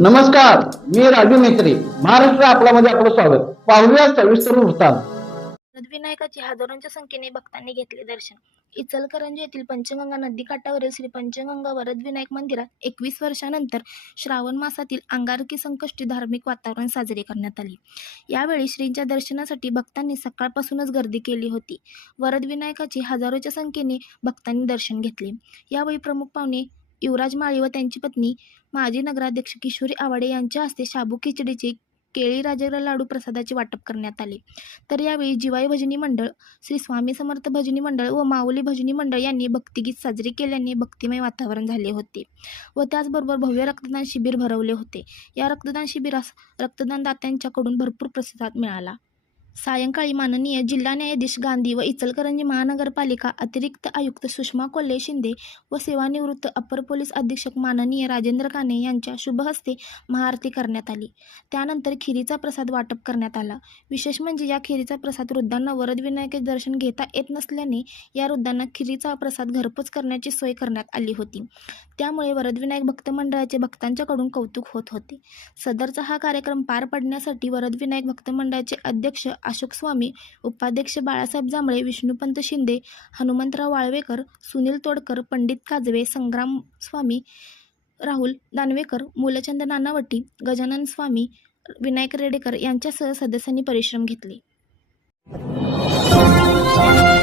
नमस्कार मी राजू मेत्री महाराष्ट्र आपल्यामध्ये आपलं स्वागत. पाहूया सविस्तर वृत्तांत. विनायकाचे हजारोंच्या संख्येने भक्तांनी घेतले दर्शन. इचलकरंजी येथील पंचगंगा नदीकाठावरील श्री पंचगंगा वरद विनायक मंदिरात एकवीस वर्षानंतर श्रावण मासातील अंगारकी संकष्टी धार्मिक वातावरण साजरे करण्यात आले. यावेळी श्रींच्या दर्शनासाठी भक्तांनी सकाळपासूनच गर्दी केली होती. वरद विनायकाचे हजारोच्या संख्येने भक्तांनी दर्शन घेतले. यावेळी प्रमुख पाहुणे युवराज माळी व त्यांची पत्नी माजी नगराध्यक्ष किशोरी आवाडे यांच्या हस्ते शाबू खिचडीचे केळी राजेला लाडू प्रसादाचे वाटप करण्यात आले. तर यावेळी जिवाई भजनी मंडळ श्री स्वामी समर्थ भजनी मंडळ व माऊली भजनी मंडळ यांनी भक्तिगीत साजरे केल्याने भक्तिमय वातावरण झाले होते व त्याचबरोबर भव्य रक्तदान शिबिर भरवले होते. या रक्तदान शिबिरास रक्तदानदात्यांच्याकडून भरपूर प्रतिसाद मिळाला. सायंकाळी माननीय जिल्हा न्यायाधीश गांधी व इचलकरंजी महानगरपालिका अतिरिक्त आयुक्त सुषमा कोल्हे शिंदे व सेवानिवृत्त अपर पोलीस अधीक्षक माननीय राजेंद्र काने यांच्या शुभहस्ते महाआरती करण्यात आली. त्यानंतर खिरीचा प्रसाद वाटप करण्यात आला. विशेष म्हणजे या खिरीचा प्रसाद वृद्धांना वरदविनायकाचे दर्शन घेता येत नसल्याने या वृद्धांना खिरीचा प्रसाद घरपोच करण्याची सोय करण्यात आली होती. त्यामुळे वरदविनायक भक्त मंडळाचे भक्तांच्याकडून कौतुक होत होते. सदरचा हा कार्यक्रम पार पडण्यासाठी वरदविनायक भक्त मंडळाचे अध्यक्ष अशोक स्वामी उपाध्यक्ष बाळासाहेब जांभळे विष्णुपंत शिंदे हनुमंतराव वाळवेकर सुनील तोडकर पंडित काजवे संग्राम स्वामी राहुल दानवेकर मूलचंद नानावटी गजानन स्वामी विनायक रेडेकर यांच्यासह सदस्यांनी परिश्रम घेतले. Thank